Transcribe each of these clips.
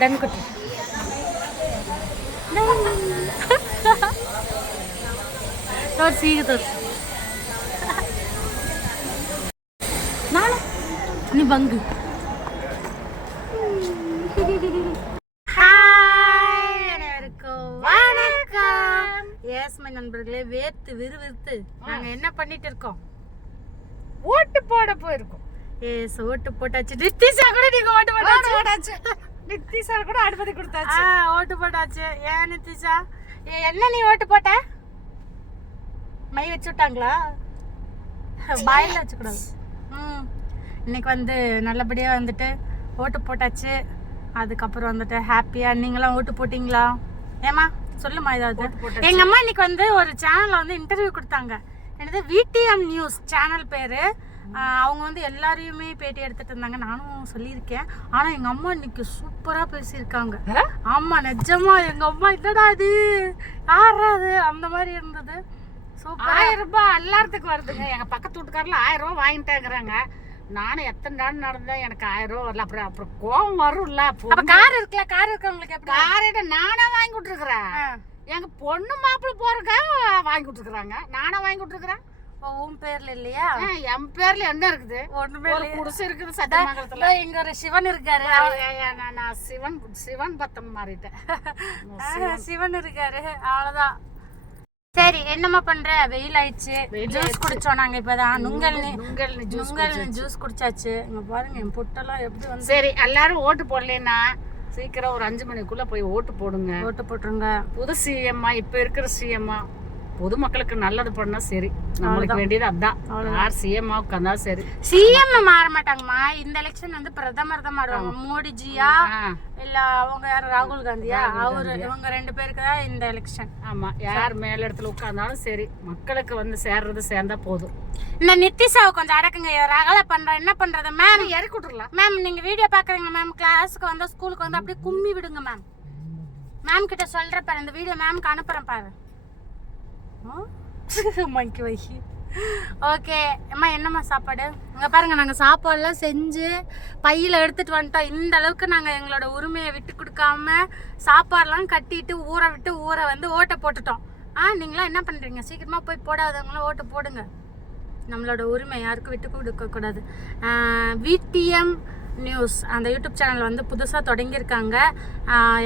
Done కొట్టు తోడు సీగ తోడు నాన్న నీ బంగు எஸ்மை நண்பர்களே வேர்த்து விறுவிறுத்து நாங்கள் என்ன பண்ணிட்டு இருக்கோம்? ஓட்டு போட போயிருக்கோம். ஏ ஓட்டு போட்டாச்சு. நித்திஷா கூட நீங்க ஓட்டு போட்டாச்சு. போட்டாச்சு நித்திஷா கூட அனுமதி கொடுத்தாச்சு. ஓட்டு போட்டாச்சு. ஏன் நித்திஷா என்ன நீ ஓட்டு போட்ட? மை வச்சு விட்டாங்களா? பாயில் வச்சுக்கூடாது ம். இன்னைக்கு வந்து நல்லபடியாக வந்துட்டு ஓட்டு போட்டாச்சு. அதுக்கப்புறம் வந்துட்டு ஹாப்பியாக நீங்களாம் ஓட்டு போட்டிங்களா? ஏமா சொல்லுமா ஏதாவது. எங்க அம்மா இன்னைக்கு வந்து ஒரு சேனல்ல வந்து இன்டர்வியூ கொடுத்தாங்க. என்னது விடிஎம் நியூஸ் சேனல் பேரு. அவங்க வந்து எல்லாரையுமே பேட்டி எடுத்துட்டு இருந்தாங்க. நானும் சொல்லியிருக்கேன். ஆனா எங்க அம்மா இன்னைக்கு சூப்பரா பேசியிருக்காங்க. ஆமா நிஜமா எங்க அம்மா என்னடா இது? யாரா அது? அந்த மாதிரி இருந்தது. ஆயிரம் ரூபாய் எல்லாத்துக்கும் வருதுங்க. எங்க பக்கத்து வீட்டுக்காரல ஆயிரம் ரூபாய் வாங்கிட்டேங்கிறாங்க. நானும் எத்தனை நாள் நடந்தேன் எனக்கு ஆயிரம் ரூபாய் வரல. அப்புறம் அப்புறம் கோவம் வரும்ல. அப்ப கார் இருக்குல்ல? கார் இருக்கவங்களுக்கு எப்படி காரிட்ட நானே வாங்கி விட்டுருக்குறேன். எங்க பொண்ணு மாப்பிள்ளை போறக்க வாங்கி விட்டுருக்குறாங்க நானே வாங்கி விட்டுருக்குறேன் உன் பேர்ல இல்லையா? என் பேர்ல என்ன இருக்குது? ஒண்ணுமே ஒரு? குடிசை இருக்குது சத்தியமங்கலத்துல. இங்க ஒரு சிவன் இருக்காரு. நான் நான் சிவன் சிவன் பத்தம் மாறிட்டேன். சிவன். இருக்காரு. அவ்வளவுதான். சரி என்னம்மா பண்ற? வெயில் ஆயிடுச்சு. ஜூஸ் குடிச்சோம் நாங்க இப்பதான். நுங்கல் நுங்கல் ஜூஸ் நுங்கல் ஜூஸ் குடிச்சாச்சு. இங்க பாருங்க என் புட்டெல்லாம் எப்படி வந்து சரி எல்லாரும் ஓட்டு போடலைன்னா சீக்கிரம் ஒரு அஞ்சு மணிக்குள்ள போய் ஓட்டு போடுங்க. ஓட்டு போட்டுருங்க. புது சிஎம்மா இப்ப இருக்கிற சிஎம்மா பொதுமக்களுக்கு நல்லது பண்ணா சரி. நம்மளுக்கு வேண்டியது அதான். யார் சிஎம்மா உட்காந்தா சரி. சிஎம் மாற மாட்டாங்கம்மா. இந்த எலெக்ஷன் வந்து பிரதமர் தான் மாறுவாங்க. மோடிஜியா இல்ல அவங்க யாரு? ராகுல் காந்தியா? அவரு இவங்க ரெண்டு பேருக்கு தான் இந்த எலெக்ஷன் ஆமா. யார் மேல இடத்துல உட்கார்ந்தாலும் சரி. மக்களுக்கு வந்து சேர்றது சேர்ந்தா போதும். இந்த நித்திஷாவை கொஞ்சம் அடக்குங்க. ரகல பண்ற. என்ன பண்றது மேம் இறக்கி விட்டுறலாம். மேம் நீங்க வீடியோ பாக்குறீங்க மேம் கிளாஸ்க்கு வந்து ஸ்கூலுக்கு வந்து அப்படியே கும்மி விடுங்க மேம் மேம் கிட்ட சொல்றேன் பாரு. இந்த வீடியோ மேம்க்கு அனுப்புறேன் பாரு. மங்கி வை ஓகே அம்மா என்னம்மா சாப்பாடு? இங்கே பாருங்கள் நாங்கள் சாப்பாடுலாம் செஞ்சு பையில் எடுத்துகிட்டு வந்துட்டோம். இந்த அளவுக்கு நாங்கள் எங்களோட உரிமையை விட்டு கொடுக்காம சாப்பாடெலாம் கட்டிட்டு ஊற விட்டு ஊற வந்து ஓட்டை போட்டுட்டோம். ஆ நீங்களாம் என்ன பண்ணுறீங்க சீக்கிரமாக போய் போடாதவங்களாம் ஓட்டை போடுங்க. நம்மளோட உரிமை யாருக்கும் விட்டு கொடுக்கக்கூடாது விடிஎம் நியூஸ் அந்த யூடியூப் சேனல் வந்து புதுசாக தொடங்கியிருக்காங்க.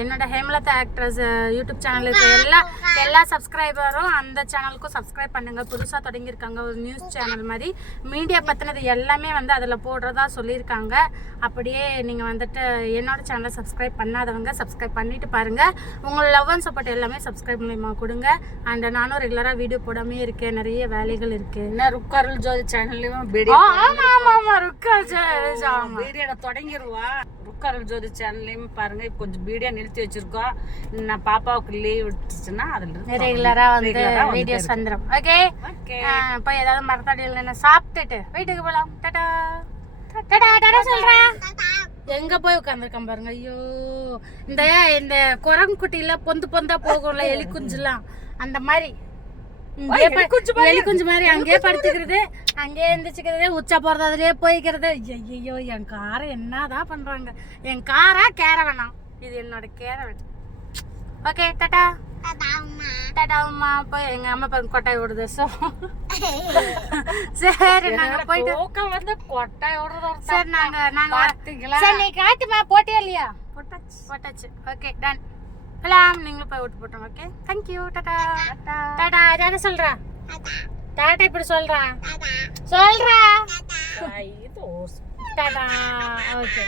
என்னோட ஹேமலதா ஆக்ட்ரஸ் யூடியூப் சேனலுக்கு எல்லா எல்லா சப்ஸ்கிரைபரும் அந்த சேனலுக்கும் சப்ஸ்கிரைப் பண்ணுங்க. புதுசாக தொடங்கியிருக்காங்க. ஒரு நியூஸ் சேனல் மாதிரி. மீடியா பற்றினது எல்லாமே வந்து அதில் போடுறதா சொல்லியிருக்காங்க. அப்படியே நீங்கள் வந்துட்டு என்னோட சேனலை சப்ஸ்கிரைப் பண்ணாதவங்க சப்ஸ்கிரைப் பண்ணிட்டு பாருங்க. உங்களோட லவ் அண்ட் சப்போர்ட் எல்லாமே சப்ஸ்கிரைப் மூலியமாக கொடுங்க. அண்ட் நானும் ரெகுலராக வீடியோ போடாமே இருக்கேன். நிறைய வேலைகள் இருக்கு. என்ன ருக்கருள் ஜோதி சேனல்லையும் ஆ, வீடியோ ஆமா ஆமா ஆமா ருக்கா வீடியோ தொடங்கிடுவா ருக்கருள் ஜோதி சேனல்லையும் பாருங்க இப்ப கொஞ்சம் வீடியோ நிறுத்தி வச்சிருக்கோம். நான் பாப்பாவுக்கு லீவ் விட்டுச்சுன்னா அதுல இருந்து ரெகுலரா வந்து வீடியோஸ் வந்துடும் ஓகே போய் ஏதாவது மரத்தடியில் என்ன சாப்பிட்டுட்டு வீட்டுக்கு போலாம். டாடா. டாடா டாடா சொல்றேன் எங்க போய் உட்காந்துருக்கேன் பாருங்க. ஐயோ. இந்த இந்த குரங்குட்டில பொந்து பொந்தா போகும்ல எலி குஞ்சுலாம். அந்த மாதிரி. குஞ்சு மாதிரி அங்கேயே படுத்துக்கிறது அங்கேயே எந்திரிச்சுக்கிறது உச்சா போறது அதுலயே போய்க்கிறது. ஐயோ என் காரை என்னதான் பண்றாங்க? என் காரா கேரவனா? இது என்னோட கேரவன். ஓகே டாடா. டாடா அம்மா போய் எங்க அம்மா பாருங்க கொட்டாய் விடுது ஸோ சரி நாங்க போயிட்டு தூக்கம் வந்து கொட்டை விடுறது ஒரு சரி நாங்க நாங்க சரி நீ போட்டியா இல்லையா? போட்டாச்சு. போட்டாச்சு. ஓகே டன் எல்லாம் நீங்களும் போய் ஓட்டு போட்டோம் okay thank you tata. Tata. Tata சொல்றா. டாடா. இப்படி சொல்றா. சொல்றா. டாடா. ஓகே